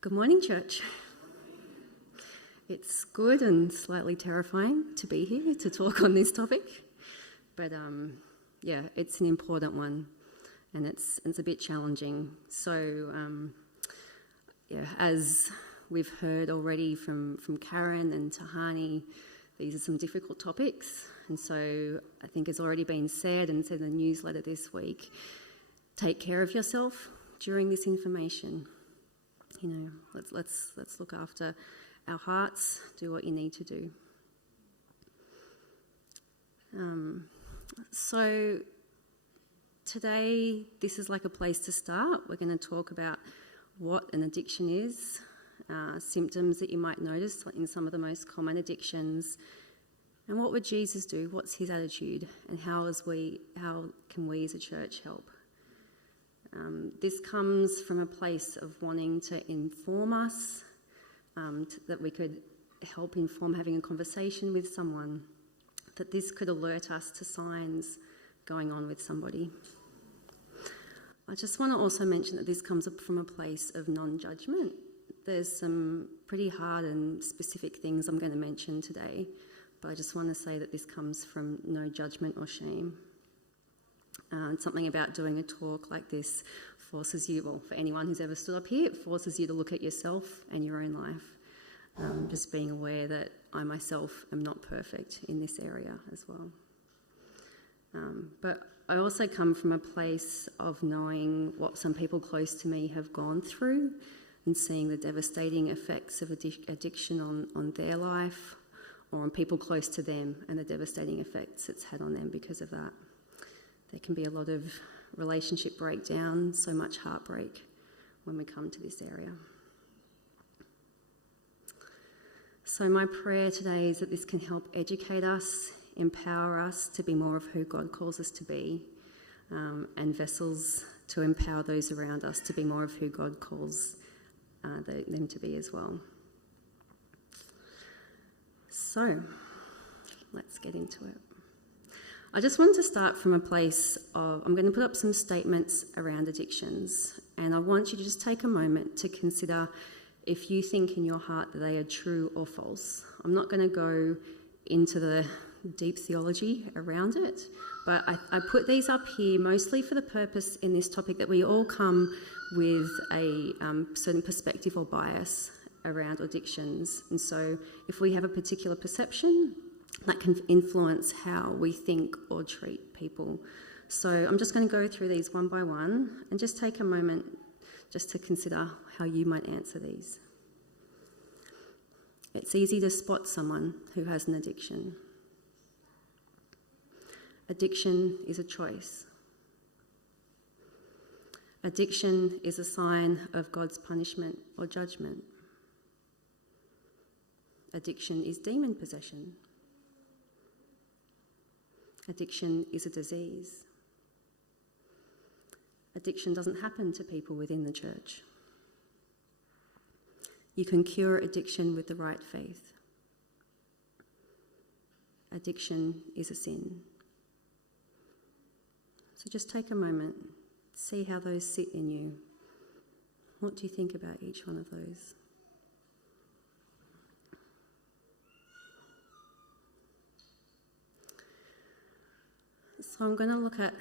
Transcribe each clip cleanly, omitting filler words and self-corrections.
Good morning, church. It's good and slightly terrifying to be here to talk on this topic, but it's an important one, and it's a bit challenging. So, as we've heard already from Karen and Tahani, these are some difficult topics, and so I think it's already been said and said in the newsletter this week. Take care of yourself during this information. You know, let's look after our hearts. Do what you need to do. So today, this is like a place to start. We're going to talk about what an addiction is, symptoms that you might notice in some of the most common addictions, and what would Jesus do? What's his attitude, and how can we as a church help? This comes from a place of wanting to inform us, that we could help inform having a conversation with someone, that this could alert us to signs going on with somebody. I just want to also mention that this comes up from a place of non-judgment. There's some pretty hard and specific things I'm going to mention today, but I just want to say that this comes from no judgment or shame. Something about doing a talk like this forces you, well, for anyone who's ever stood up here, it forces you to look at yourself and your own life. Just being aware that I myself am not perfect in this area as well. But I also come from a place of knowing what some people close to me have gone through and seeing the devastating effects of addiction on their life or on people close to them and the devastating effects it's had on them because of that. There can be a lot of relationship breakdown, so much heartbreak when we come to this area. So my prayer today is that this can help educate us, empower us to be more of who God calls us to be, and vessels to empower those around us to be more of who God calls them to be as well. So let's get into it. I just want to start from a place of, I'm going to put up some statements around addictions, and I want you to just take a moment to consider if you think in your heart that they are true or false. I'm not going to go into the deep theology around it, but I put these up here mostly for the purpose in this topic that we all come with a certain perspective or bias around addictions. And so if we have a particular perception, that can influence how we think or treat people. So I'm just going to go through these one by one and just take a moment just to consider how you might answer these. It's easy to spot someone who has an addiction. Addiction is a choice. Addiction is a sign of God's punishment or judgment. Addiction is demon possession. Addiction is a disease. Addiction doesn't happen to people within the church. You can cure addiction with the right faith. Addiction is a sin. So just take a moment, see how those sit in you. What do you think about each one of those? So I'm going to look at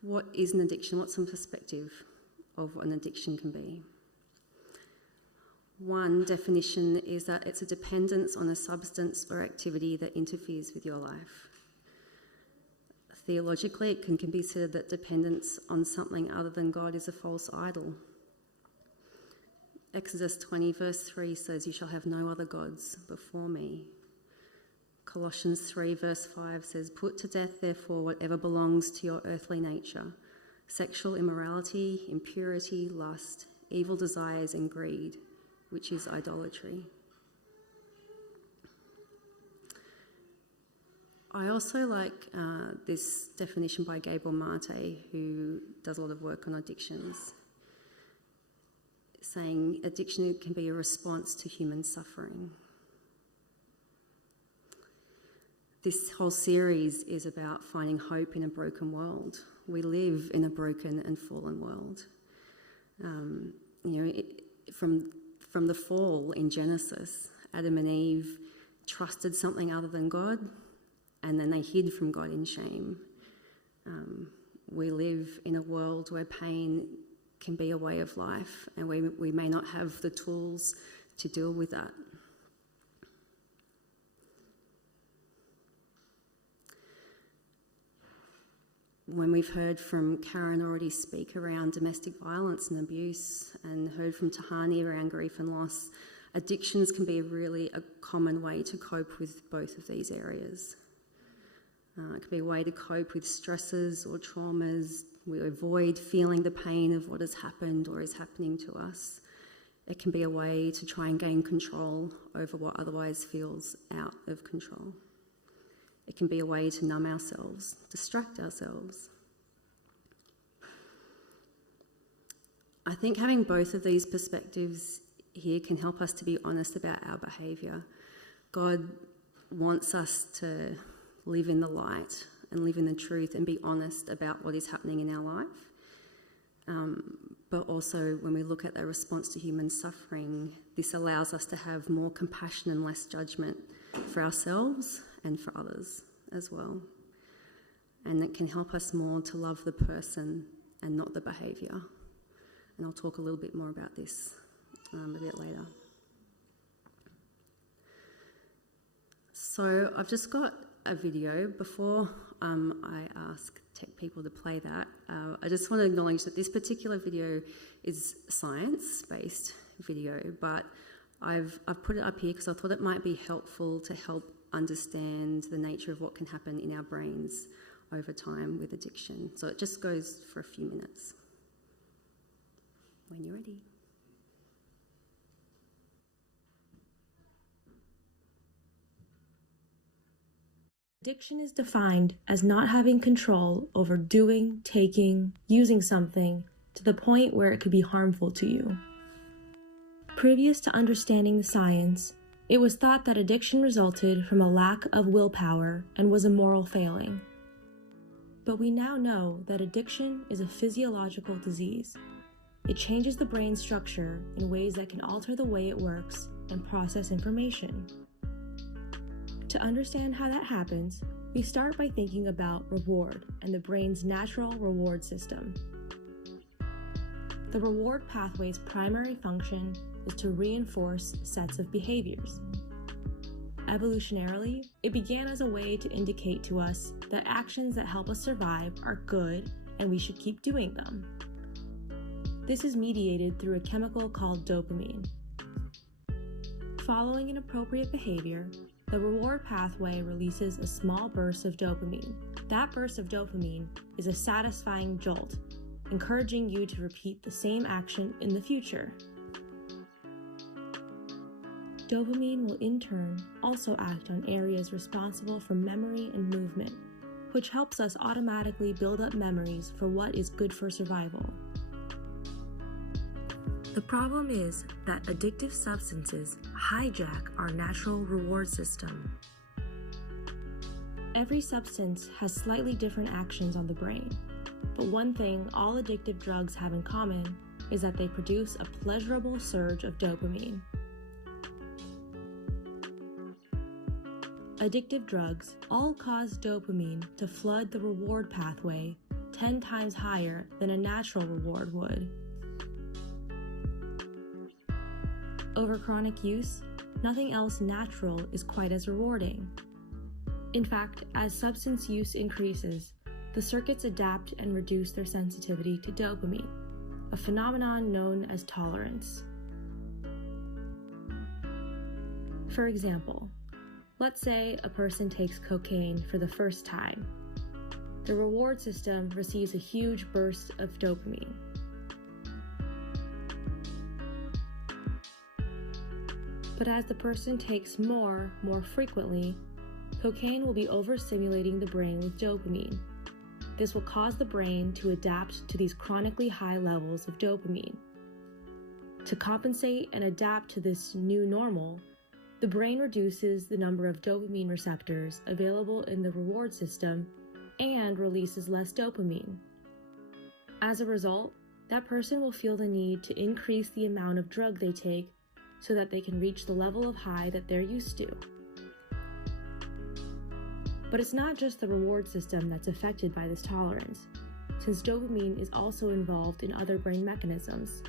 what is an addiction, what's some perspective of what an addiction can be. One definition is that it's a dependence on a substance or activity that interferes with your life. Theologically, it can be considered that dependence on something other than God is a false idol. Exodus 20 verse 3 says, "You shall have no other gods before me." Colossians 3 verse 5 says, "Put to death, therefore, whatever belongs to your earthly nature, sexual immorality, impurity, lust, evil desires and greed, which is idolatry." I also like this definition by Gabriel Mate, who does a lot of work on addictions, saying addiction can be a response to human suffering. This whole series is about finding hope in a broken world. We live in a broken and fallen world. From from the fall in Genesis, Adam and Eve trusted something other than God, and then they hid from God in shame. We live in a world where pain can be a way of life, and we may not have the tools to deal with that. When we've heard from Karen already speak around domestic violence and abuse, and heard from Tahani around grief and loss, addictions can be a common way to cope with both of these areas. It can be a way to cope with stresses or traumas. We avoid feeling the pain of what has happened or is happening to us. It can be a way to try and gain control over what otherwise feels out of control. It can be a way to numb ourselves, distract ourselves. I think having both of these perspectives here can help us to be honest about our behaviour. God wants us to live in the light and live in the truth and be honest about what is happening in our life. But also, when we look at the response to human suffering, this allows us to have more compassion and less judgment for ourselves and for others as well. And it can help us more to love the person and not the behaviour. And I'll talk a little bit more about this a bit later. So I've just got a video. Before I ask tech people to play that, I just want to acknowledge that this particular video is science-based video, but I've put it up here because I thought it might be helpful to help understand the nature of what can happen in our brains over time with addiction. So it just goes for a few minutes. When you're ready. Addiction is defined as not having control over doing, taking, using something to the point where it could be harmful to you. Previous to understanding the science, it was thought that addiction resulted from a lack of willpower and was a moral failing. But we now know that addiction is a physiological disease. It changes the brain structure in ways that can alter the way it works and process information. To understand how that happens, we start by thinking about reward and the brain's natural reward system. The reward pathway's primary function is to reinforce sets of behaviors. Evolutionarily, it began as a way to indicate to us that actions that help us survive are good and we should keep doing them. This is mediated through a chemical called dopamine. Following an appropriate behavior, the reward pathway releases a small burst of dopamine. That burst of dopamine is a satisfying jolt, encouraging you to repeat the same action in the future. Dopamine will in turn also act on areas responsible for memory and movement, which helps us automatically build up memories for what is good for survival. The problem is that addictive substances hijack our natural reward system. Every substance has slightly different actions on the brain, but one thing all addictive drugs have in common is that they produce a pleasurable surge of dopamine. Addictive drugs all cause dopamine to flood the reward pathway 10 times higher than a natural reward would. Over chronic use, nothing else natural is quite as rewarding. In fact, as substance use increases, the circuits adapt and reduce their sensitivity to dopamine, a phenomenon known as tolerance. For example, let's say a person takes cocaine for the first time. The reward system receives a huge burst of dopamine. But as the person takes more frequently, cocaine will be overstimulating the brain with dopamine. This will cause the brain to adapt to these chronically high levels of dopamine. To compensate and adapt to this new normal, the brain reduces the number of dopamine receptors available in the reward system and releases less dopamine. As a result, that person will feel the need to increase the amount of drug they take so that they can reach the level of high that they're used to. But it's not just the reward system that's affected by this tolerance, since dopamine is also involved in other brain mechanisms.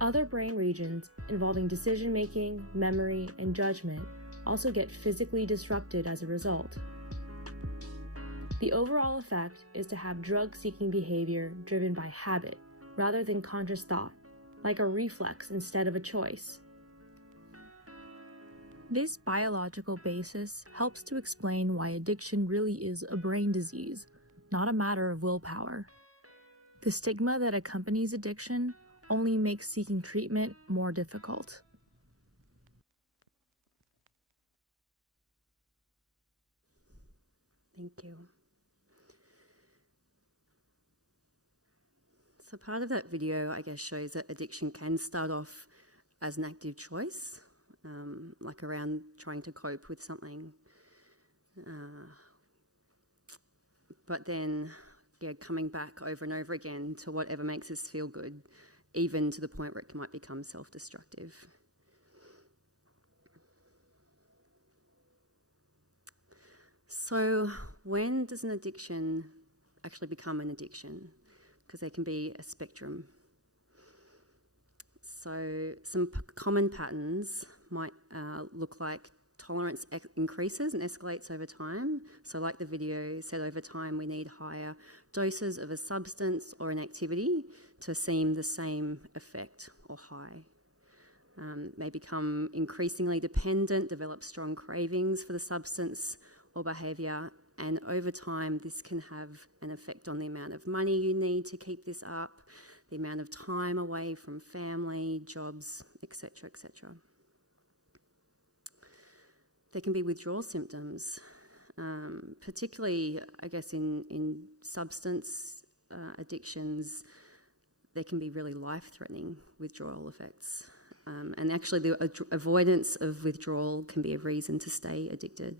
Other brain regions involving decision-making, memory, and judgment also get physically disrupted as a result. The overall effect is to have drug-seeking behavior driven by habit rather than conscious thought, like a reflex instead of a choice. This biological basis helps to explain why addiction really is a brain disease, not a matter of willpower. The stigma that accompanies addiction only makes seeking treatment more difficult. Thank you. So part of that video, I guess, shows that addiction can start off as an active choice, like around trying to cope with something. But then, coming back over and over again to whatever makes us feel good, even to the point where it might become self-destructive. So when does an addiction actually become an addiction? Because there can be a spectrum. So some common patterns might look like tolerance increases and escalates over time. So like the video said, over time we need higher doses of a substance or an activity to seem the same effect or high. May become increasingly dependent, develop strong cravings for the substance or behaviour, and over time this can have an effect on the amount of money you need to keep this up, the amount of time away from family, jobs, etc., etc. There can be withdrawal symptoms, particularly, I guess, in substance addictions. There can be really life-threatening withdrawal effects. And actually the avoidance of withdrawal can be a reason to stay addicted.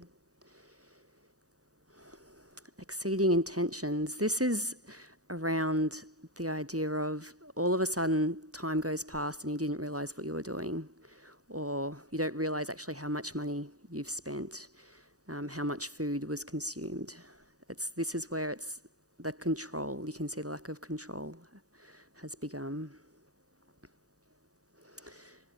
Exceeding intentions. This is around the idea of all of a sudden time goes past and you didn't realise what you were doing, or you don't realise actually how much money you've spent, how much food was consumed. This is where it's the control. You can see the lack of control has begun.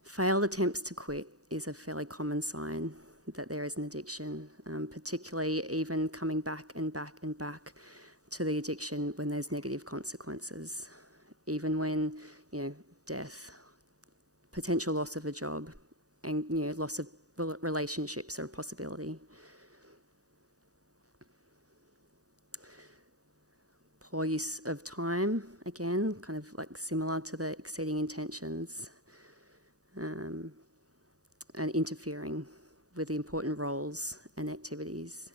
Failed attempts to quit is a fairly common sign that there is an addiction, particularly even coming back and back and back to the addiction when there's negative consequences, even when, death, potential loss of a job, and, loss of relationships are a possibility. Poor use of time, again, kind of like similar to the exceeding intentions, and interfering with the important roles and activities.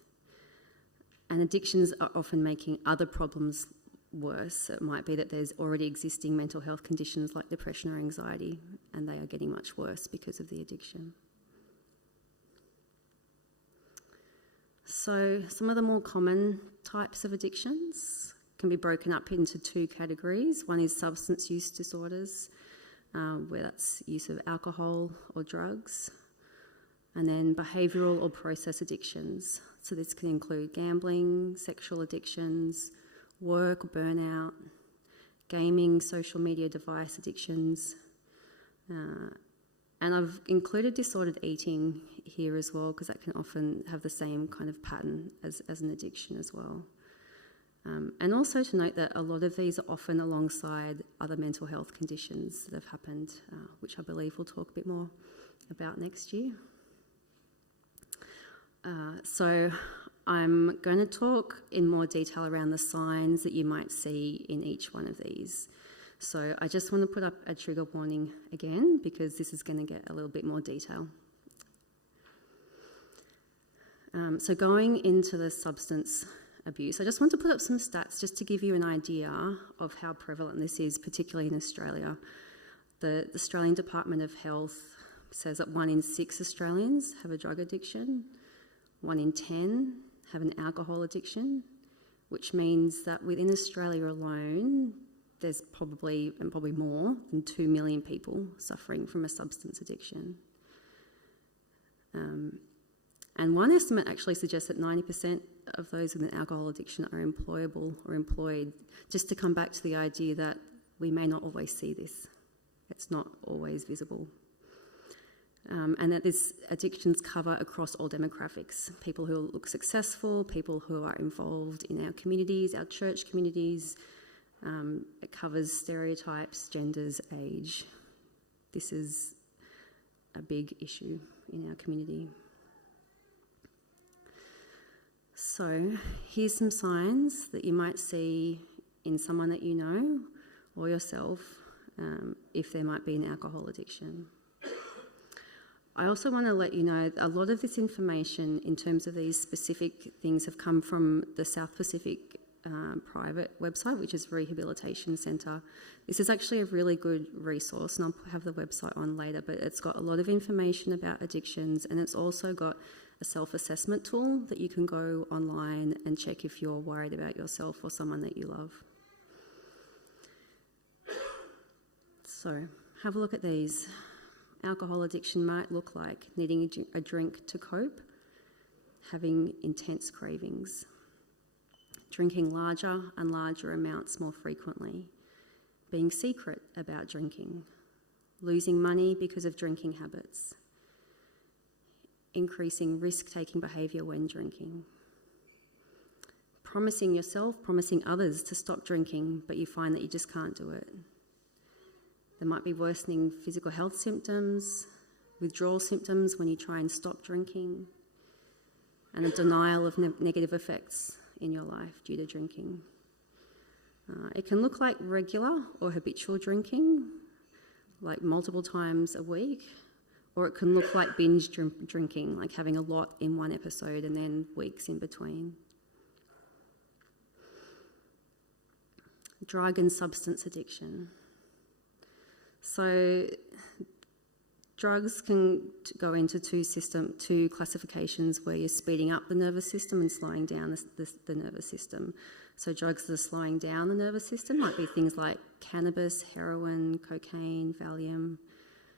And addictions are often making other problems worse. It might be that there's already existing mental health conditions like depression or anxiety, and they are getting much worse because of the addiction. So some of the more common types of addictions can be broken up into two categories. One is substance use disorders, where that's use of alcohol or drugs, and then behavioural or process addictions. So this can include gambling, sexual addictions, work or burnout, gaming, social media device addictions. And I've included disordered eating here as well, because that can often have the same kind of pattern as an addiction as well. And also to note that a lot of these are often alongside other mental health conditions that have happened, which I believe we'll talk a bit more about next year. So I'm going to talk in more detail around the signs that you might see in each one of these. So I just want to put up a trigger warning again, because this is going to get a little bit more detail. So going into the substance abuse, I just want to put up some stats just to give you an idea of how prevalent this is, particularly in Australia. The Australian Department of Health says that 1 in 6 Australians have a drug addiction, 1 in 10 have an alcohol addiction, which means that within Australia alone, there's probably more than 2 million people suffering from a substance addiction. And one estimate actually suggests that 90% of those with an alcohol addiction are employable or employed, just to come back to the idea that we may not always see this. It's not always visible. And that this addictions cover across all demographics, people who look successful, people who are involved in our communities, our church communities. It covers stereotypes, genders, age. This is a big issue in our community. So here's some signs that you might see in someone that you know or yourself if there might be an alcohol addiction. I also want to let you know a lot of this information in terms of these specific things have come from the South Pacific private website, which is Rehabilitation Centre. This is actually a really good resource, and I'll have the website on later, but it's got a lot of information about addictions, and it's also got a self-assessment tool that you can go online and check if you're worried about yourself or someone that you love. So have a look at these. Alcohol addiction might look like needing a drink to cope, having intense cravings, drinking larger and larger amounts more frequently, being secret about drinking, losing money because of drinking habits, increasing risk-taking behaviour when drinking, promising yourself, promising others to stop drinking, but you find that you just can't do it. There might be worsening physical health symptoms, withdrawal symptoms when you try and stop drinking, and a denial of negative effects in your life due to drinking. It can look like regular or habitual drinking, like multiple times a week, or it can look like binge drinking, like having a lot in one episode and then weeks in between. Drug and substance addiction. So drugs can go into two classifications where you're speeding up the nervous system and slowing down the nervous system. So drugs that are slowing down the nervous system might be things like cannabis, heroin, cocaine, Valium.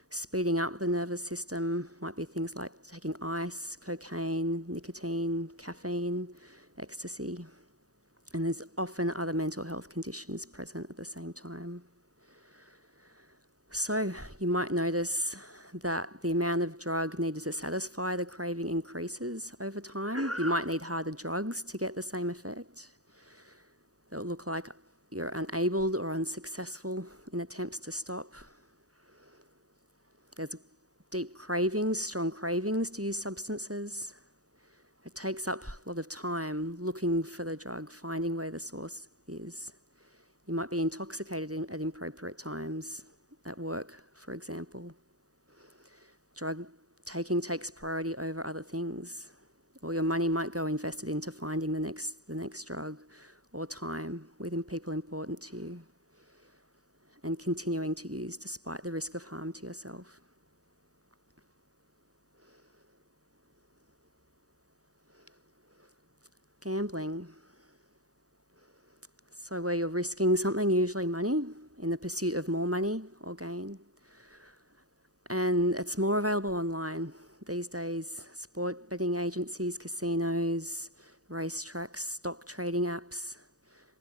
Speeding up the nervous system might be things like taking ice, cocaine, nicotine, caffeine, ecstasy. And there's often other mental health conditions present at the same time. So you might notice that the amount of drug needed to satisfy the craving increases over time. You might need harder drugs to get the same effect. It'll look like you're unable or unsuccessful in attempts to stop. There's deep cravings, strong cravings to use substances. It takes up a lot of time looking for the drug, finding where the source is. You might be intoxicated at inappropriate times, at work, for example. Drug taking takes priority over other things, or your money might go invested into finding the next drug, or time with people important to you, and continuing to use despite the risk of harm to yourself. Gambling. So where you're risking something, usually money, in the pursuit of more money or gain. And it's more available online these days. Sport betting agencies, casinos, racetracks, stock trading apps,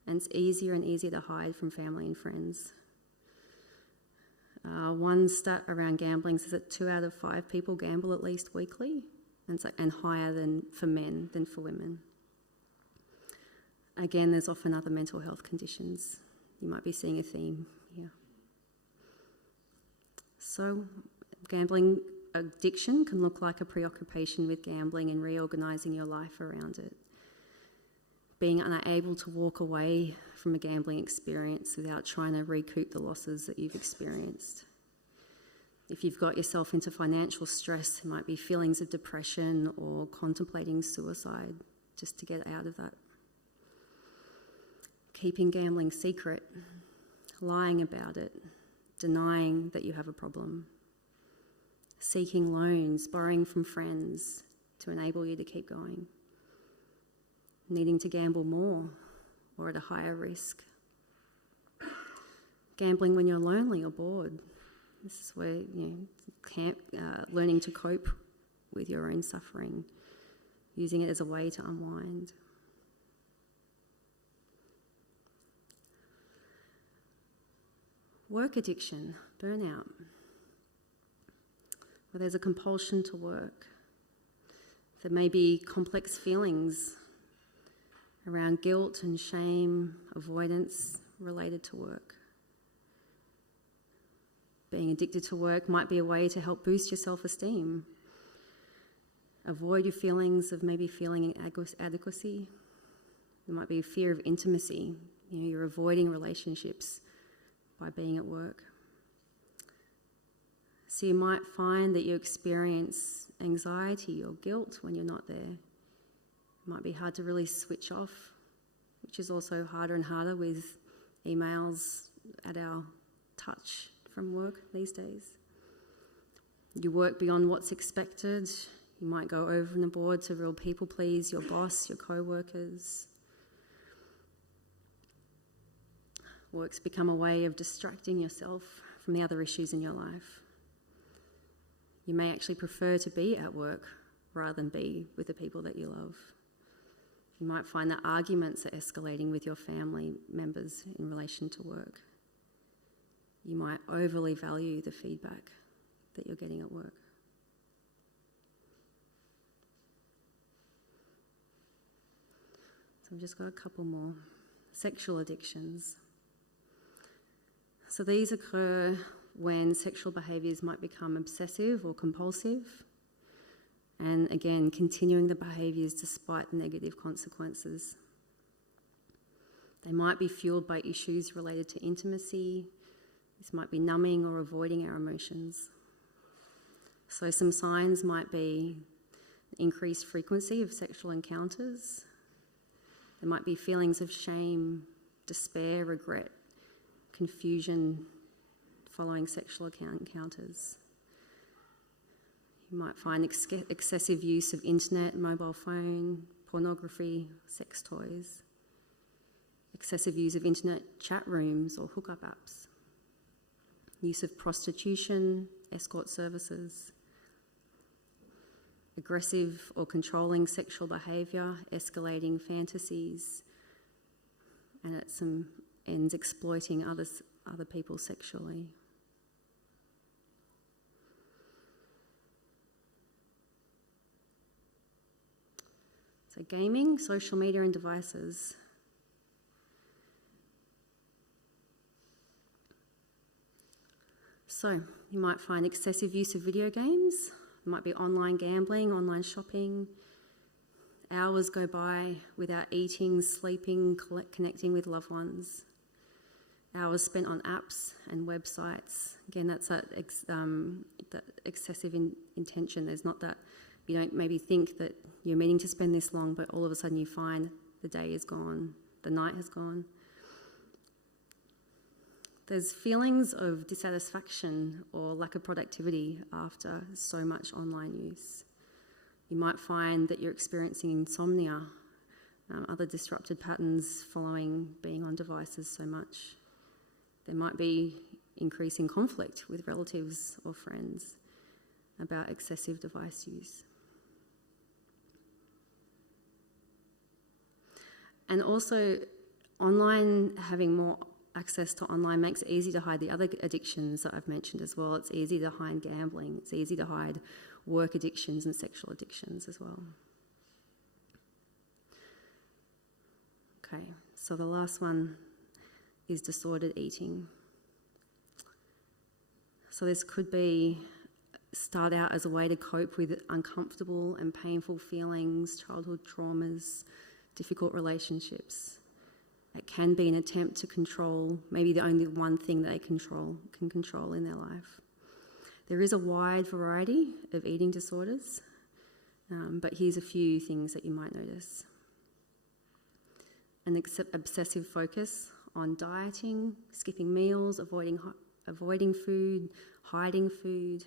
and it's easier and easier to hide from family and friends. One stat around gambling says that 2 out of 5 people gamble at least weekly, and higher than for men than for women. Again, there's often other mental health conditions. You might be seeing a theme here. So, gambling addiction can look like a preoccupation with gambling and reorganising your life around it. Being unable to walk away from a gambling experience without trying to recoup the losses that you've experienced. If you've got yourself into financial stress, it might be feelings of depression or contemplating suicide just to get out of that. Keeping gambling secret, lying about it, denying that you have a problem, seeking loans, borrowing from friends to enable you to keep going, needing to gamble more or at a higher risk. Gambling when you're lonely or bored. This is where, learning to cope with your own suffering, using it as a way to unwind. Work addiction, burnout, where there's a compulsion to work. There may be complex feelings around guilt and shame, avoidance related to work. Being addicted to work might be a way to help boost your self-esteem. Avoid your feelings of maybe feeling inadequacy. There might be a fear of intimacy. You're avoiding relationships by being at work. So you might find that you experience anxiety or guilt when you're not there. It might be hard to really switch off, which is also harder and harder with emails at our touch from work these days. You work beyond what's expected. You might go over and aboard to real people please your boss, your co-workers. Work's become a way of distracting yourself from the other issues in your life. You may actually prefer to be at work rather than be with the people that you love. You might find that arguments are escalating with your family members in relation to work. You might overly value the feedback that you're getting at work. So I've just got a couple more. Sexual addictions. So these occur when sexual behaviours might become obsessive or compulsive, and again, continuing the behaviours despite the negative consequences. They might be fueled by issues related to intimacy. This might be numbing or avoiding our emotions. So some signs might be increased frequency of sexual encounters. There might be feelings of shame, despair, regret, confusion following sexual encounters. You might find excessive use of internet, mobile phone, pornography, sex toys, excessive use of internet chat rooms or hookup apps, use of prostitution, escort services, aggressive or controlling sexual behaviour, escalating fantasies, and at some ends exploiting other people sexually. So gaming, social media and devices. So you might find excessive use of video games. It might be online gambling, online shopping. Hours go by without eating, sleeping, connecting with loved ones. Hours spent on apps and websites. Again, that's that excessive intention. There's not that, you don't maybe think that you're meaning to spend this long, but all of a sudden you find the day is gone, the night has gone. There's feelings of dissatisfaction or lack of productivity after so much online use. You might find that you're experiencing insomnia, other disrupted patterns following being on devices so much. There might be increasing conflict with relatives or friends about excessive device use. And also, having more access to online makes it easy to hide the other addictions that I've mentioned as well. It's easy to hide gambling. It's easy to hide work addictions and sexual addictions as well. Okay, so the last one is disordered eating. So this could start out as a way to cope with uncomfortable and painful feelings, childhood traumas, difficult relationships. It can be an attempt to control maybe the only one thing that they can control in their life. There is a wide variety of eating disorders, but here's a few things that you might notice. An obsessive focus on dieting, skipping meals, avoiding food, hiding food,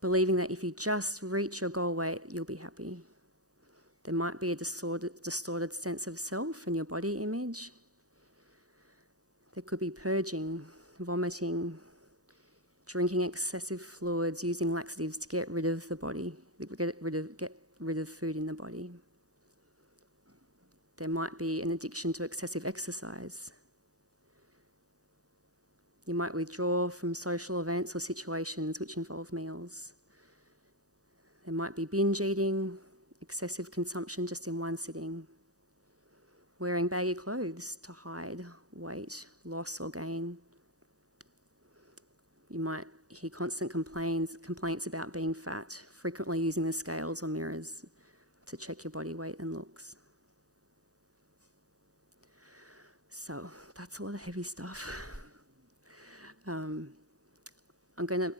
believing that if you just reach your goal weight, you'll be happy. There might be a distorted sense of self and your body image. There could be purging, vomiting, drinking excessive fluids, using laxatives to get rid of the body, get rid of food in the body. There might be an addiction to excessive exercise. You might withdraw from social events or situations which involve meals. There might be binge eating, excessive consumption just in one sitting. Wearing baggy clothes to hide weight, loss or gain. You might hear constant complaints about being fat, frequently using the scales or mirrors to check your body weight and looks. So that's a lot of heavy stuff. I'm going to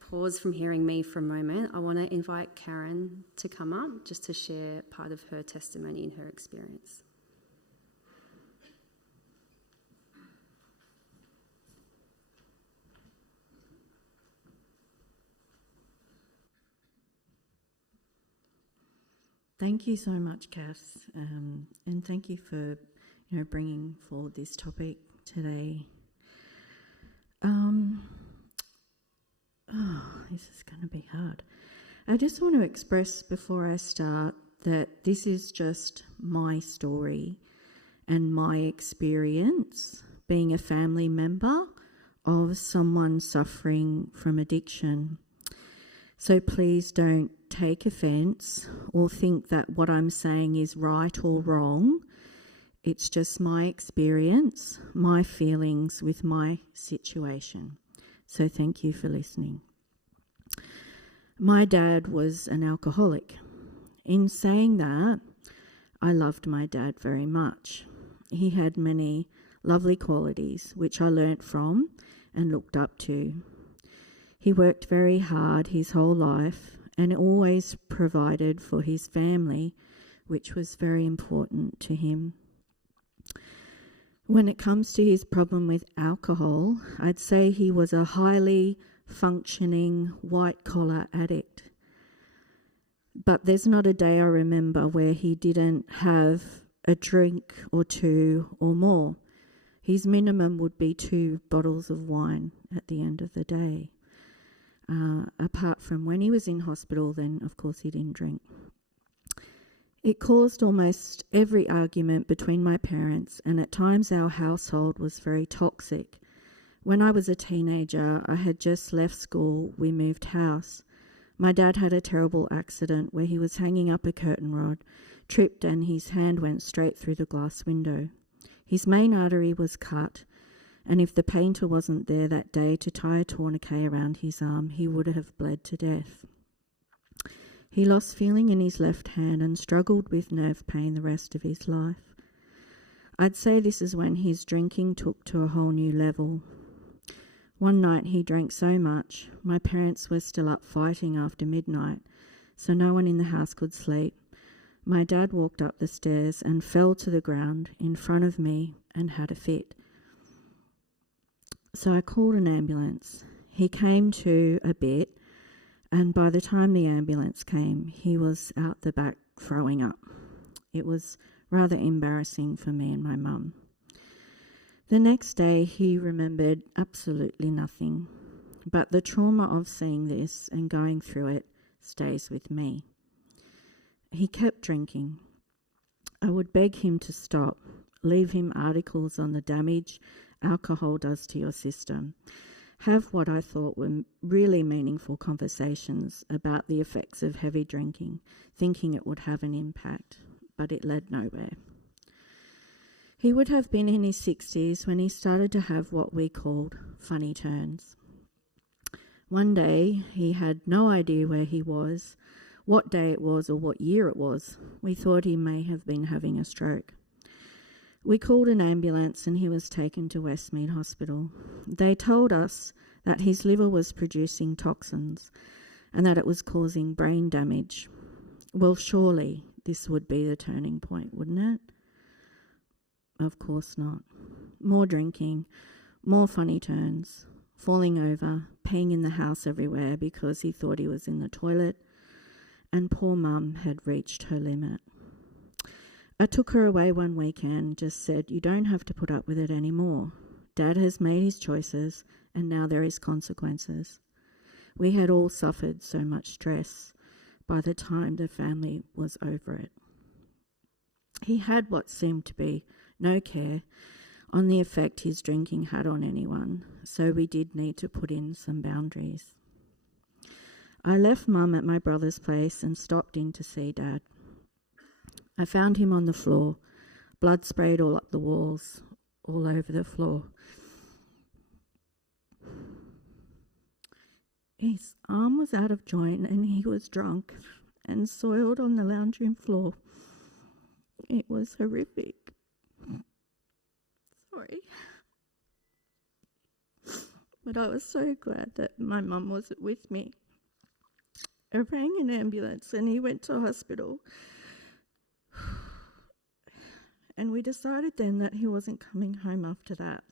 pause from hearing me for a moment. I want to invite Karen to come up just to share part of her testimony and her experience. Thank you so much, Kath, and thank you for bringing forward this topic today. This is going to be hard. I just want to express before I start that this is just my story and my experience being a family member of someone suffering from addiction. So please don't take offence or think that what I'm saying is right or wrong. It's just my experience, my feelings with my situation. So thank you for listening. My dad was an alcoholic. In saying that, I loved my dad very much. He had many lovely qualities which I learnt from and looked up to. He worked very hard his whole life and always provided for his family, which was very important to him. When it comes to his problem with alcohol, I'd say he was a highly functioning white-collar addict. But there's not a day I remember where he didn't have a drink or two or more. His minimum would be 2 bottles of wine at the end of the day. Apart from when he was in hospital, then of course he didn't drink. It caused almost every argument between my parents, and at times our household was very toxic. When I was a teenager, I had just left school, we moved house. My dad had a terrible accident where he was hanging up a curtain rod, tripped, and his hand went straight through the glass window. His main artery was cut, and if the painter wasn't there that day to tie a tourniquet around his arm, he would have bled to death. He lost feeling in his left hand and struggled with nerve pain the rest of his life. I'd say this is when his drinking took to a whole new level. One night he drank so much, my parents were still up fighting after midnight, so no one in the house could sleep. My dad walked up the stairs and fell to the ground in front of me and had a fit. So I called an ambulance. He came to a bit, and by the time the ambulance came, he was out the back throwing up. It was rather embarrassing for me and my mum. The next day, he remembered absolutely nothing, but the trauma of seeing this and going through it stays with me. He kept drinking. I would beg him to stop, leave him articles on the damage alcohol does to your system, have what I thought were really meaningful conversations about the effects of heavy drinking, thinking it would have an impact, but it led nowhere. He would have been in his 60s when he started to have what we called funny turns. One day, he had no idea where he was, what day it was or what year it was. We thought he may have been having a stroke. We called an ambulance and he was taken to Westmead Hospital. They told us that his liver was producing toxins and that it was causing brain damage. Well, surely this would be the turning point, wouldn't it? Of course not. More drinking, more funny turns, falling over, peeing in the house everywhere because he thought he was in the toilet, and poor mum had reached her limit. I took her away one weekend and just said, "You don't have to put up with it anymore. Dad has made his choices and now there is consequences. We had all suffered so much stress by the time the family was over it. He had what seemed to be no care on the effect his drinking had on anyone, so we did need to put in some boundaries. I left Mum at my brother's place and stopped in to see Dad. I found him on the floor, blood sprayed all up the walls, all over the floor. His arm was out of joint and he was drunk and soiled on the lounge room floor. It was horrific. Sorry. But I was so glad that my mum wasn't with me. I rang an ambulance and he went to hospital. And we decided then that he wasn't coming home after that.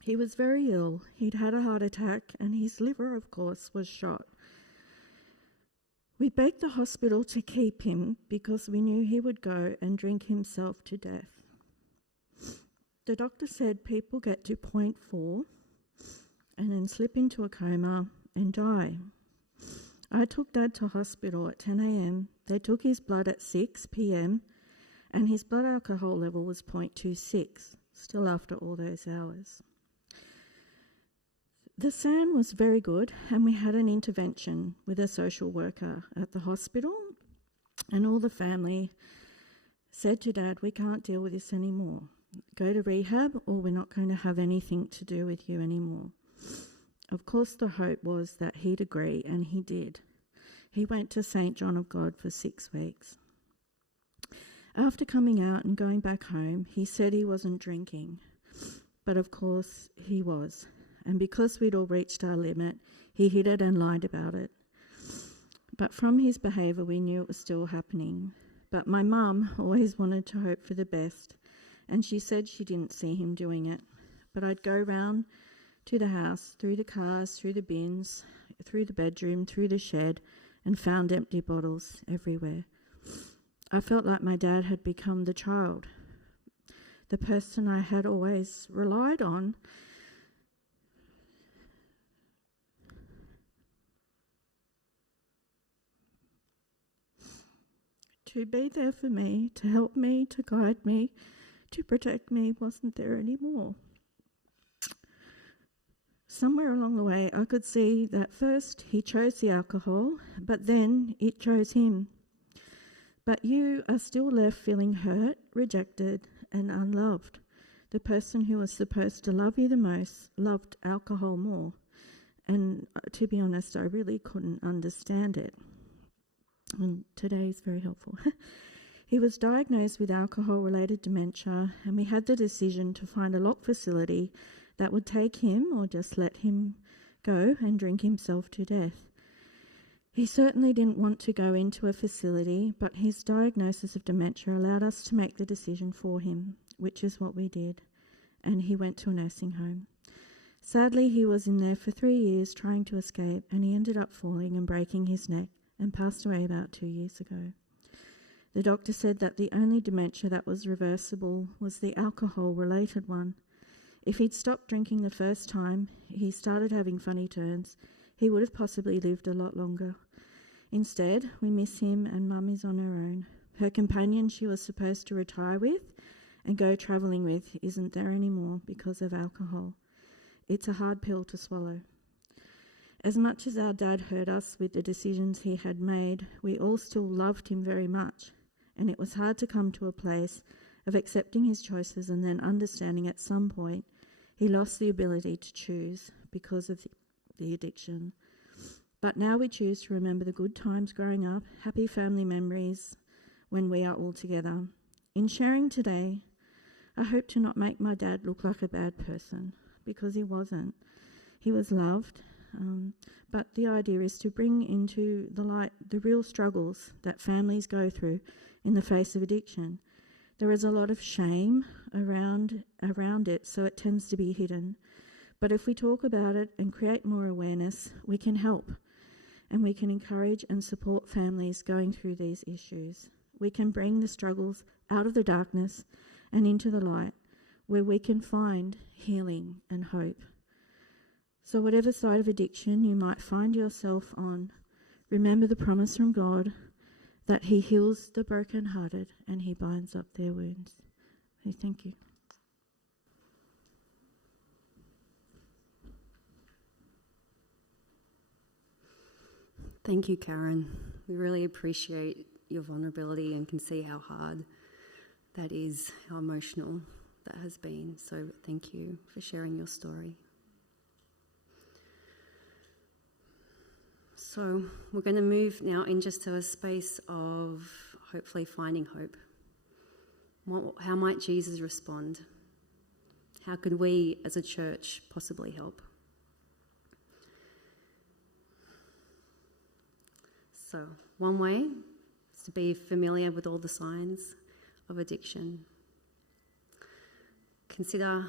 He was very ill. He'd had a heart attack and his liver, of course, was shot. We begged the hospital to keep him because we knew he would go and drink himself to death. The doctor said people get to 0.4 and then slip into a coma and die. I took Dad to hospital at 10 a.m. They took his blood at 6 p.m. and his blood alcohol level was 0.26, still after all those hours. The SAN was very good and we had an intervention with a social worker at the hospital, and all the family said to Dad, we can't deal with this anymore. Go to rehab or we're not going to have anything to do with you anymore. Of course the hope was that he'd agree, and he did. He went to St. John of God for 6 weeks. After coming out and going back home, he said he wasn't drinking, but of course he was. And because we'd all reached our limit, he hid it and lied about it. But from his behaviour, we knew it was still happening. But my mum always wanted to hope for the best, and she said she didn't see him doing it. But I'd go round to the house, through the cars, through the bins, through the bedroom, through the shed, and found empty bottles everywhere. I felt like my dad had become the child, the person I had always relied on. To be there for me, to help me, to guide me, to protect me, wasn't there anymore. Somewhere along the way, I could see that first he chose the alcohol, but then it chose him. But you are still left feeling hurt, rejected, and unloved. The person who was supposed to love you the most loved alcohol more. And to be honest, I really couldn't understand it. And today is very helpful. He was diagnosed with alcohol-related dementia, and we had the decision to find a locked facility that would take him or just let him go and drink himself to death. He certainly didn't want to go into a facility, but his diagnosis of dementia allowed us to make the decision for him, which is what we did, and he went to a nursing home. Sadly, he was in there for 3 years trying to escape, and he ended up falling and breaking his neck and passed away about 2 years ago. The doctor said that the only dementia that was reversible was the alcohol-related one. If he'd stopped drinking the first time, he started having funny turns, he would have possibly lived a lot longer. Instead, we miss him and Mum is on her own. Her companion she was supposed to retire with and go travelling with isn't there anymore because of alcohol. It's a hard pill to swallow. As much as our dad hurt us with the decisions he had made, we all still loved him very much, and it was hard to come to a place of accepting his choices and then understanding at some point he lost the ability to choose because of the addiction. But now we choose to remember the good times growing up, happy family memories when we are all together. In sharing today, I hope to not make my dad look like a bad person, because he wasn't. He was loved. But the idea is to bring into the light the real struggles that families go through in the face of addiction. There is a lot of shame around it, so it tends to be hidden. But if we talk about it and create more awareness, we can help, and we can encourage and support families going through these issues. We can bring the struggles out of the darkness and into the light. where we can find healing and hope. So whatever side of addiction you might find yourself on, remember the promise from God that he heals the brokenhearted and he binds up their wounds. So thank you. Thank you, Karen. We really appreciate your vulnerability and can see how hard that is, how emotional that has been. So thank you for sharing your story. So we're going to move now in just to a space of hopefully finding hope. How might Jesus respond? How could we as a church possibly help? So one way is to be familiar with all the signs of addiction. Consider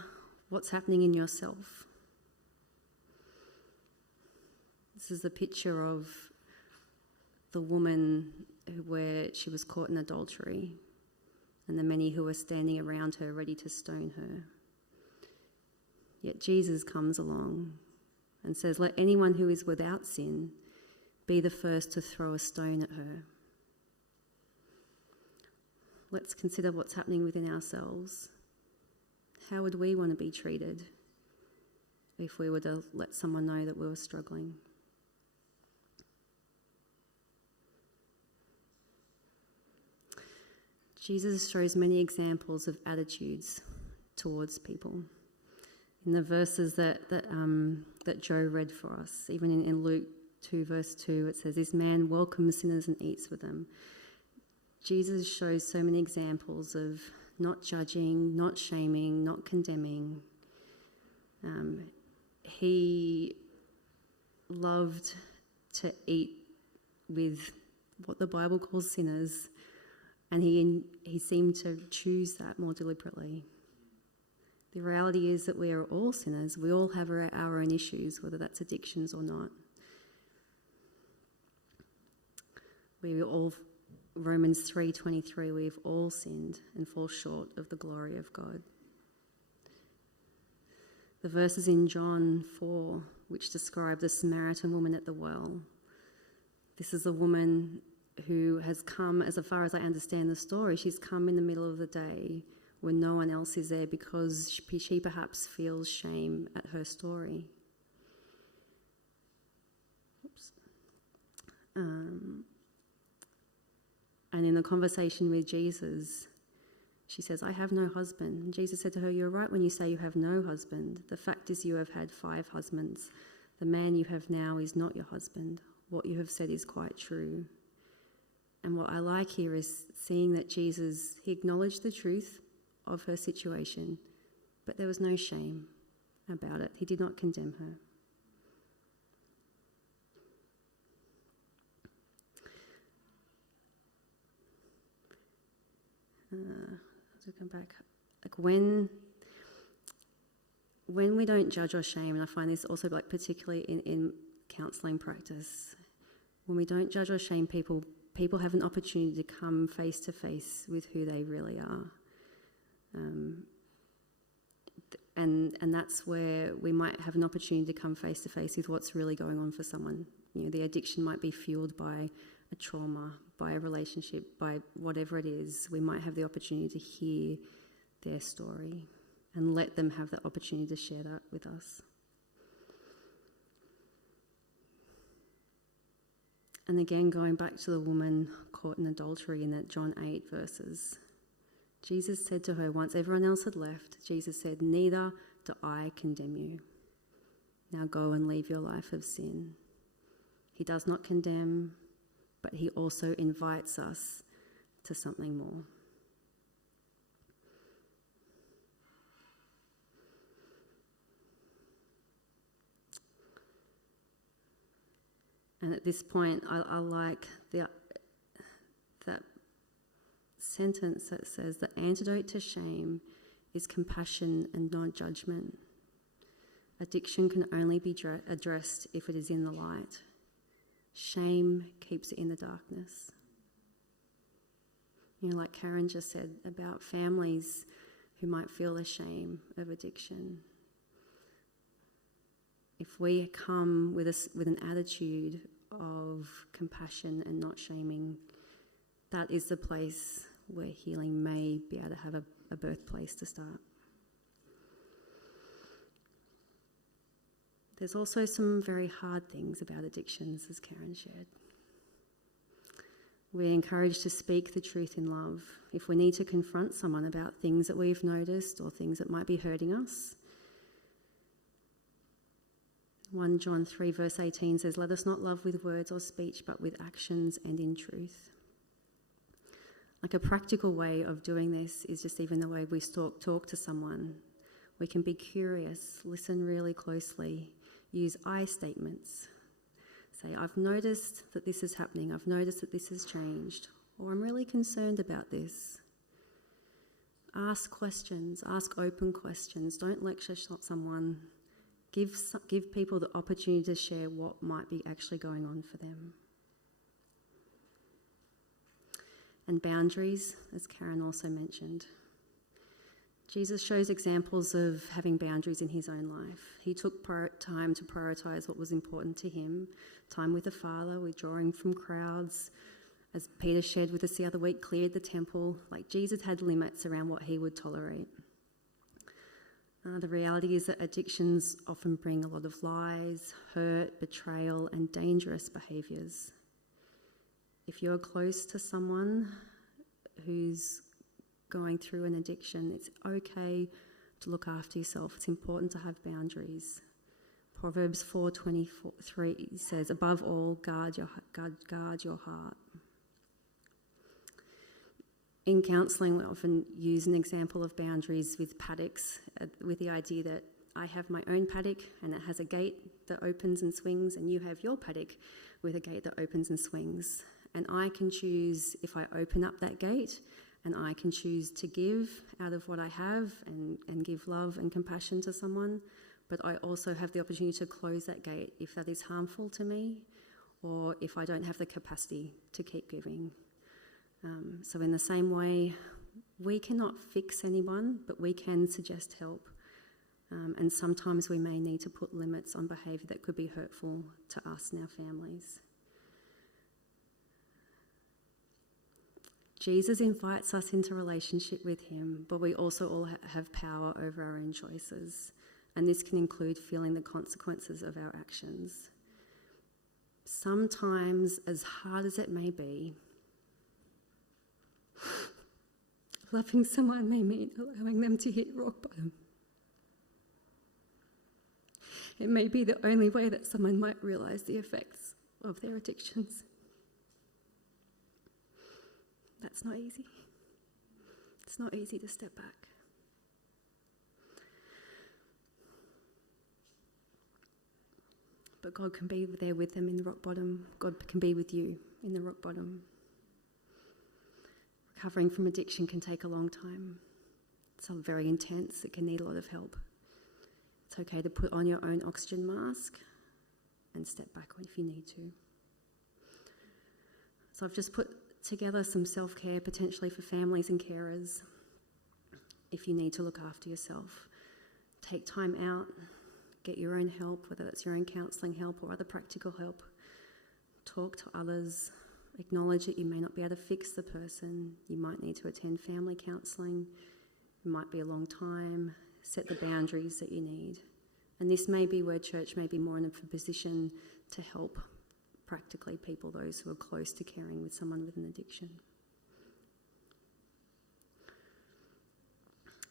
what's happening in yourself. This is a picture of the woman where she was caught in adultery and the many who were standing around her ready to stone her. Yet Jesus comes along and says, "Let anyone who is without sin be the first to throw a stone at her." Let's consider what's happening within ourselves. How would we want to be treated if we were to let someone know that we were struggling? Jesus shows many examples of attitudes towards people. In the verses that Joe read for us, even in Luke 2 verse 2, it says, "This man welcomes sinners and eats with them." Jesus shows so many examples of not judging, not shaming, not condemning. He loved to eat with what the Bible calls sinners, and he seemed to choose that more deliberately. The reality is that we are all sinners. We all have our own issues, whether that's addictions or not. We all, Romans 3:23, we've all sinned and fall short of the glory of God. The verses in John 4, which describe the Samaritan woman at the well. This is a woman who has come, as far as I understand the story, she's come in the middle of the day when no one else is there because she perhaps feels shame at her story. And in the conversation with Jesus, she says, "I have no husband." And Jesus said to her, "You're right when you say you have no husband. The fact is you have had 5 husbands. The man you have now is not your husband. What you have said is quite true." And what I like here is seeing that Jesus, he acknowledged the truth of her situation, but there was no shame about it. He did not condemn her. To come back, like when we don't judge or shame, and I find this also like particularly in counselling practice, when we don't judge or shame people have an opportunity to come face to face with who they really are, and that's where we might have an opportunity to come face to face with what's really going on for someone. You know, the addiction might be fueled by a trauma, by a relationship, by whatever it is. We might have the opportunity to hear their story and let them have the opportunity to share that with us. And again, going back to the woman caught in adultery in that John 8 verses, Jesus said to her, once everyone else had left, Jesus said, "Neither do I condemn you. Now go and leave your life of sin." He does not condemn, but he also invites us to something more. And at this point, I like that sentence that says the antidote to shame is compassion and non-judgment. Addiction can only be addressed if it is in the light. Shame keeps it in the darkness. You know, like Karen just said about families who might feel the shame of addiction. If we come with an attitude of compassion and not shaming, that is the place where healing may be able to have a birthplace to start. There's also some very hard things about addictions, as Karen shared. We're encouraged to speak the truth in love. If we need to confront someone about things that we've noticed or things that might be hurting us. 1 John 3 verse 18 says, "Let us not love with words or speech, but with actions and in truth." Like a practical way of doing this is just even the way we talk to someone. We can be curious, listen really closely, use I statements. Say, "I've noticed that this is happening. I've noticed that this has changed." Or, "I'm really concerned about this." Ask questions. Ask open questions. Don't lecture someone. Give people the opportunity to share what might be actually going on for them. And boundaries, as Karen also mentioned. Jesus shows examples of having boundaries in his own life. He took time to prioritise what was important to him, time with the Father, withdrawing from crowds. As Peter shared with us the other week, cleared the temple. Like Jesus had limits around what he would tolerate. The reality is that addictions often bring a lot of lies, hurt, betrayal, and dangerous behaviours. If you're close to someone who's going through an addiction, it's okay to look after yourself. It's important to have boundaries. Proverbs 4:23 says, "Above all, guard your heart." In counselling, we often use an example of boundaries with paddocks, with the idea that I have my own paddock and it has a gate that opens and swings, and you have your paddock with a gate that opens and swings. And I can choose if I open up that gate, and I can choose to give out of what I have and give love and compassion to someone, but I also have the opportunity to close that gate if that is harmful to me or if I don't have the capacity to keep giving. So in the same way, we cannot fix anyone, but we can suggest help. And sometimes we may need to put limits on behaviour that could be hurtful to us and our families. Jesus invites us into relationship with him, but we also all have power over our own choices. And this can include feeling the consequences of our actions. Sometimes, as hard as it may be, loving someone may mean allowing them to hit rock bottom. It may be the only way that someone might realise the effects of their addictions. That's not easy. It's not easy to step back. But God can be there with them in the rock bottom. God can be with you in the rock bottom. Recovering from addiction can take a long time. It's very intense. It can need a lot of help. It's okay to put on your own oxygen mask and step back if you need to. So I've just put together some self-care potentially for families and carers. If you need to look after yourself, take time out, get your own help, whether that's your own counselling help or other practical help. Talk to others. Acknowledge that you may not be able to fix the person. You might need to attend family counselling. It might be a long time. Set the boundaries that you need. And this may be where church may be more in a position to help practically people, those who are close to caring with someone with an addiction.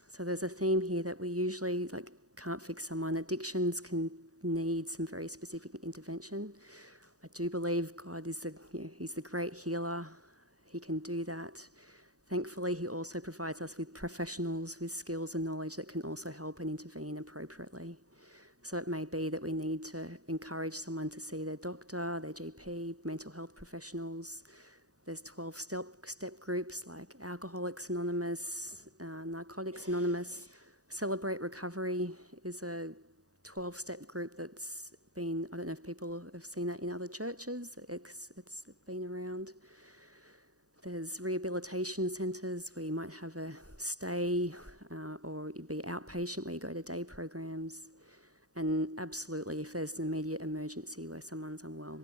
So there's a theme here that we usually can't fix someone. Addictions can need some very specific intervention. I do believe God is He's the great healer. He can do that. Thankfully, he also provides us with professionals with skills and knowledge that can also help and intervene appropriately. So it may be that we need to encourage someone to see their doctor, their GP, mental health professionals. There's 12-step groups like Alcoholics Anonymous, Narcotics Anonymous. Celebrate Recovery is a 12-step group that's been, I don't know if people have seen that in other churches. It's been around. There's rehabilitation centres where you might have a stay or you'd be outpatient where you go to day programs. And absolutely, if there's an immediate emergency where someone's unwell.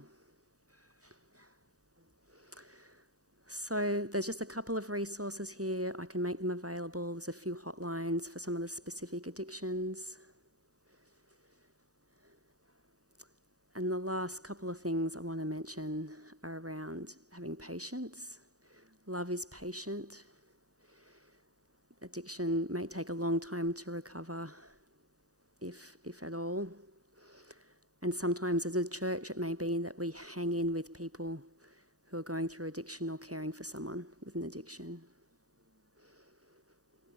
So there's just a couple of resources here. I can make them available. There's a few hotlines for some of the specific addictions. And the last couple of things I want to mention are around having patience. Love is patient. Addiction may take a long time to recover, if at all. And sometimes as a church it may be that we hang in with people who are going through addiction or caring for someone with an addiction.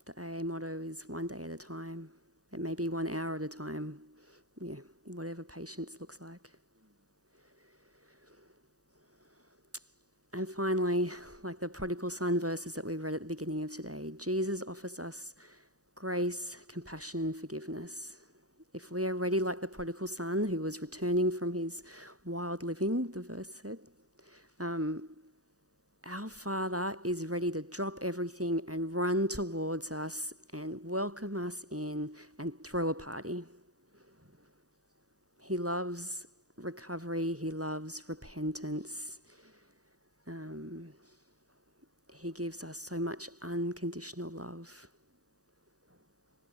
The AA motto is one day at a time. It may be 1 hour at a time, whatever patience looks like. And finally, like the prodigal son verses that we read at the beginning of today, Jesus offers us grace, compassion and forgiveness. If we are ready like the prodigal son who was returning from his wild living, the verse said, our Father is ready to drop everything and run towards us and welcome us in and throw a party. He loves recovery, he loves repentance. He gives us so much unconditional love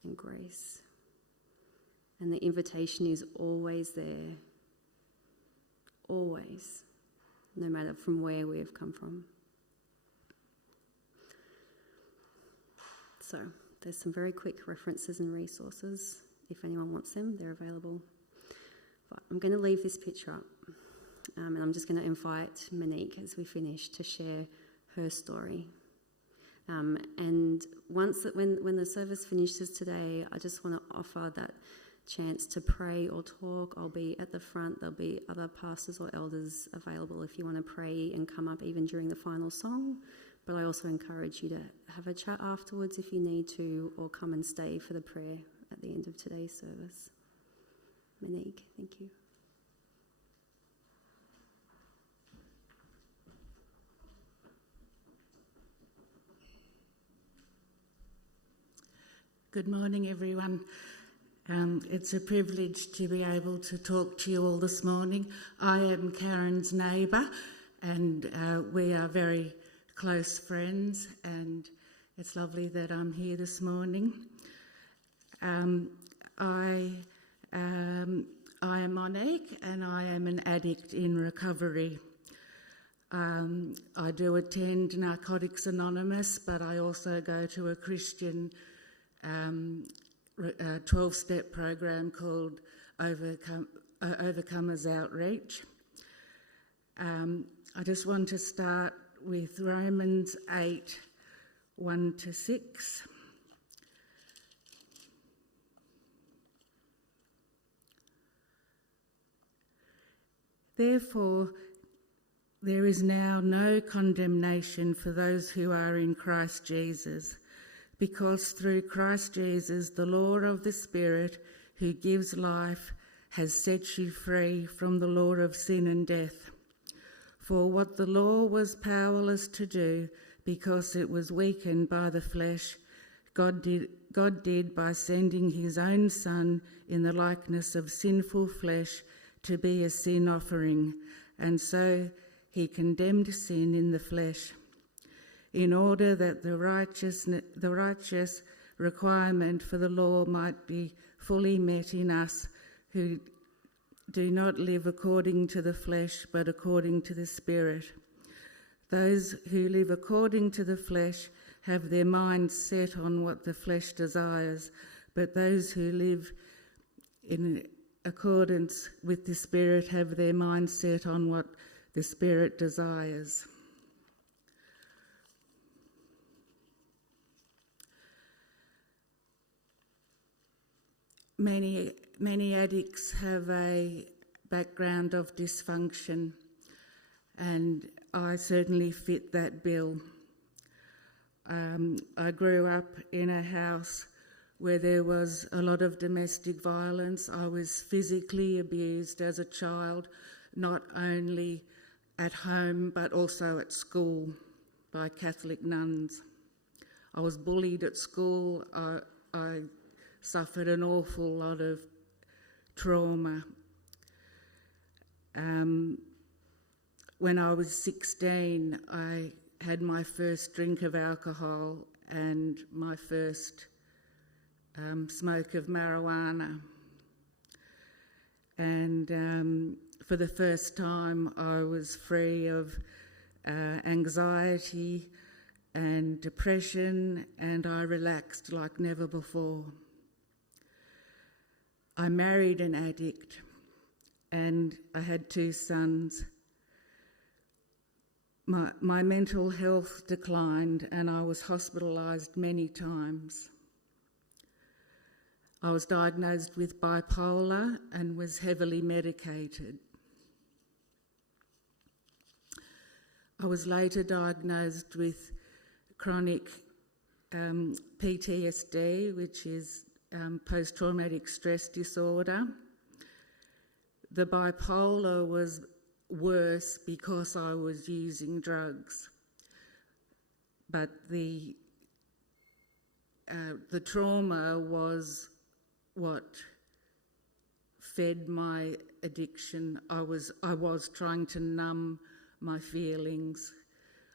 and grace. And the invitation is always there, always, no matter from where we have come from. So there's some very quick references and resources. If anyone wants them, they're available. But I'm going to leave this picture up. And I'm just going to invite Monique as we finish to share her story. And when the service finishes today, I just want to offer that chance to pray or talk. I'll be at the front. There'll be other pastors or elders available if you want to pray and come up even during the final song. But I also encourage you to have a chat afterwards if you need to, or come and stay for the prayer at the end of today's service. Monique, thank you. Good morning, everyone. It's a privilege to be able to talk to you all this morning. I am Karen's neighbour, and we are very close friends, and it's lovely that I'm here this morning. I am Monique, and I am an addict in recovery. I do attend Narcotics Anonymous, but I also go to a Christian 12-step program called Overcomers Outreach. I just want to start with Romans 8, 1-6. Therefore, there is now no condemnation for those who are in Christ Jesus, because through Christ Jesus, the law of the Spirit who gives life has set you free from the law of sin and death. For what the law was powerless to do, because it was weakened by the flesh, God did by sending his own Son in the likeness of sinful flesh to be a sin offering, and so he condemned sin in the flesh, in order that the righteous requirement for the law might be fully met in us who do not live according to the flesh, but according to the Spirit. Those who live according to the flesh have their minds set on what the flesh desires, but those who live in accordance with the Spirit have their minds set on what the Spirit desires. Many addicts have a background of dysfunction, and I certainly fit that bill. I grew up in a house where there was a lot of domestic violence. I was physically abused as a child, not only at home but also at school. by Catholic nuns. I was bullied at school. I suffered an awful lot of trauma. When I was 16, I had my first drink of alcohol and my first smoke of marijuana. And for the first time, I was free of anxiety and depression, and I relaxed like never before. I married an addict, and I had 2 sons. My mental health declined, and I was hospitalised many times. I was diagnosed with bipolar and was heavily medicated. I was later diagnosed with chronic PTSD, which is post-traumatic stress disorder. The bipolar was worse because I was using drugs, but the trauma was what fed my addiction. I was trying to numb my feelings.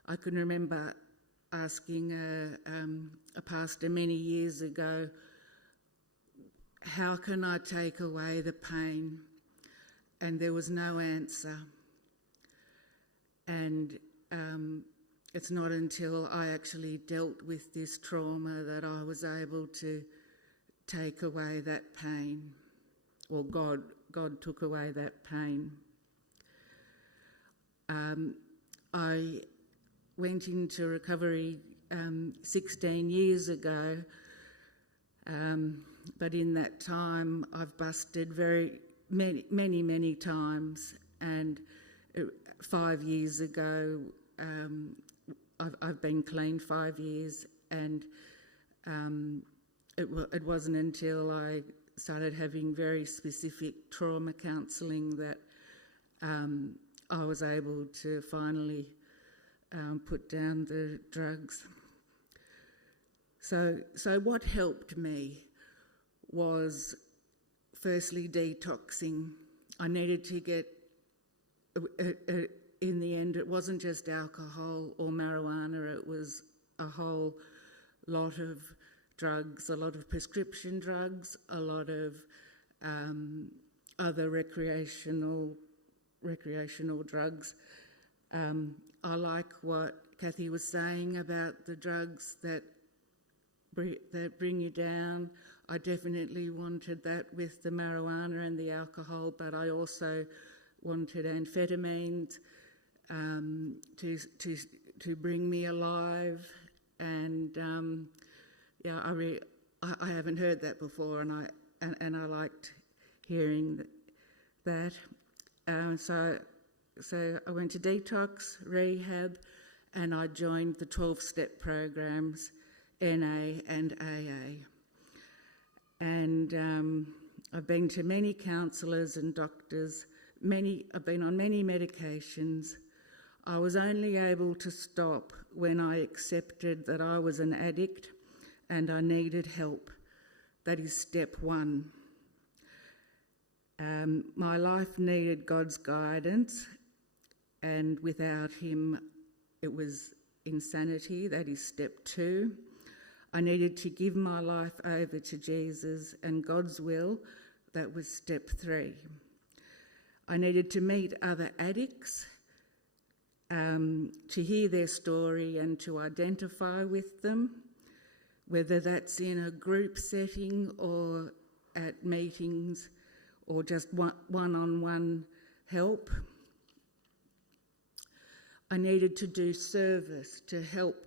I can remember asking a pastor many years ago, how can I take away the pain? And there was no answer. And it's not until I actually dealt with this trauma that I was able to take away that pain, or God took away that pain. I went into recovery 16 years ago, but in that time I've busted many times, and 5 years ago I've been clean 5 years, and it wasn't until I started having very specific trauma counselling that I was able to finally put down the drugs. So what helped me was firstly detoxing. I needed to get, in the end, it wasn't just alcohol or marijuana, it was a whole lot of drugs, a lot of prescription drugs, a lot of other recreational drugs. I like what Kathy was saying about the drugs that bring you down. I definitely wanted that with the marijuana and the alcohol, but I also wanted amphetamines to bring me alive. And I haven't heard that before, and I liked hearing that. So I went to detox, rehab, and I joined the 12-step programs, NA and AA. And I've been to many counsellors and doctors. I've been on many medications. I was only able to stop when I accepted that I was an addict and I needed help. That is step 1. My life needed God's guidance, and without him it was insanity. That is step 2. I needed to give my life over to Jesus and God's will. That was step 3. I needed to meet other addicts, to hear their story and to identify with them, whether that's in a group setting or at meetings or just one-on-one help. I needed to do service to help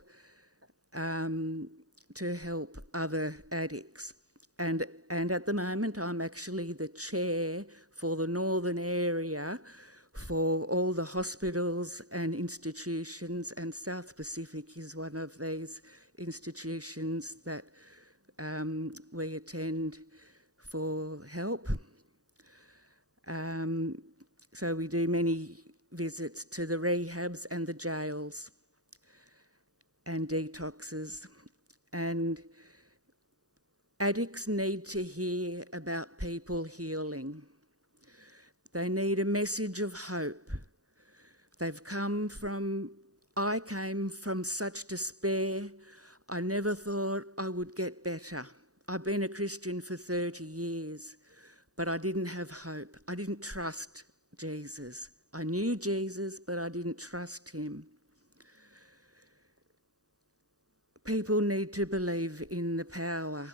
other addicts. And at the moment, I'm actually the chair for the northern area for all the hospitals and institutions, and South Pacific is one of these institutions that we attend for help. So we do many visits to the rehabs and the jails. and detoxes. And addicts need to hear about people healing. They need a message of hope. I came from such despair. I never thought I would get better. I've been a Christian for 30 years, but I didn't have hope. I didn't trust Jesus. I knew Jesus, but I didn't trust him. People need to believe in the power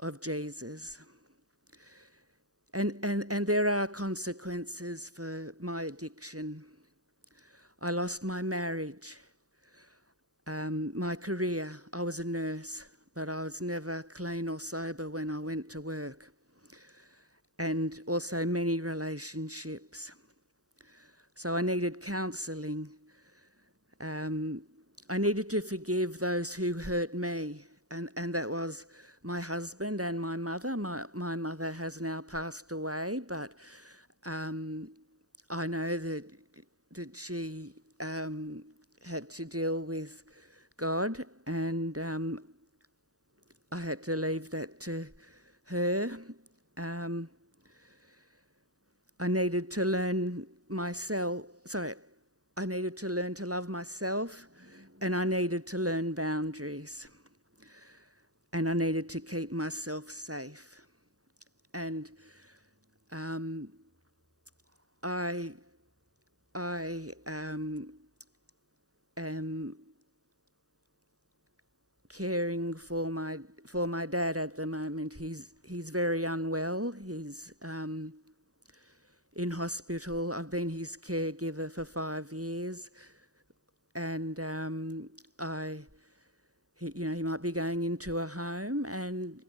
of Jesus. And there are consequences for my addiction. I lost my marriage, my career. I was a nurse, but I was never clean or sober when I went to work. And also many relationships. So I needed counselling. I needed to forgive those who hurt me, and that was my husband and my mother. My mother has now passed away, but I know that she had to deal with God, and I had to leave that to her. I needed to learn I needed to learn to love myself, and I needed to learn boundaries. And I needed to keep myself safe. And I am caring for my dad at the moment. He's very unwell. He's in hospital. I've been his caregiver for 5 years, and he might be going into a home, and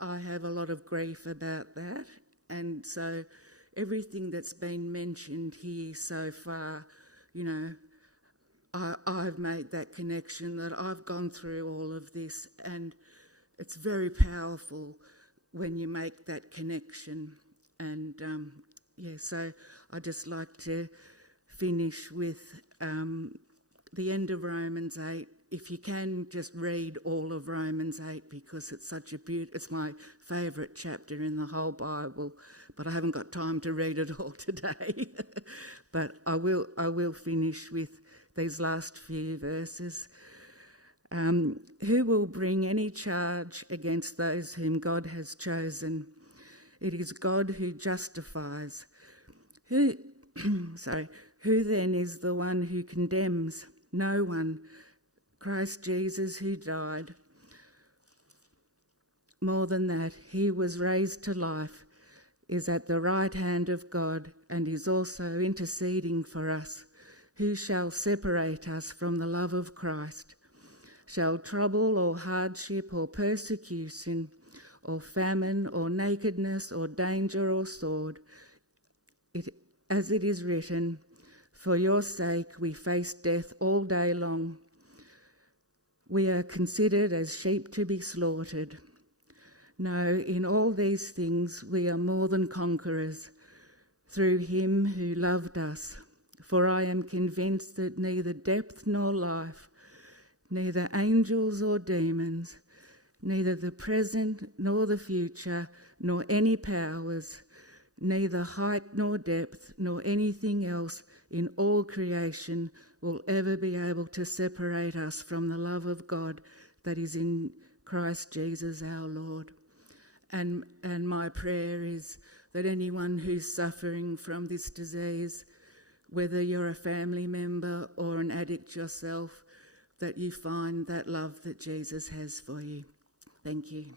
I have a lot of grief about that. And so everything that's been mentioned here so far, I've made that connection, that I've gone through all of this, and it's very powerful when you make that connection. And so I'd just like to finish with the end of Romans 8. If you can, just read all of Romans 8, because it's such it's my favourite chapter in the whole Bible, but I haven't got time to read it all today. But I will finish with these last few verses. Who will bring any charge against those whom God has chosen? It is God who justifies. Who then is the one who condemns? No one. Christ Jesus, who died. More than that, he was raised to life, is at the right hand of God, and is also interceding for us. Who shall separate us from the love of Christ? Shall trouble or hardship or persecution or famine or nakedness or danger or sword? As it is written, for your sake we face death all day long. We are considered as sheep to be slaughtered. No, in all these things we are more than conquerors through him who loved us. For I am convinced that neither depth nor life, neither angels or demons, neither the present nor the future, nor any powers, neither height nor depth, nor anything else in all creation will ever be able to separate us from the love of God that is in Christ Jesus our Lord. And my prayer is that anyone who's suffering from this disease, whether you're a family member or an addict yourself, that you find that love that Jesus has for you. Thank you.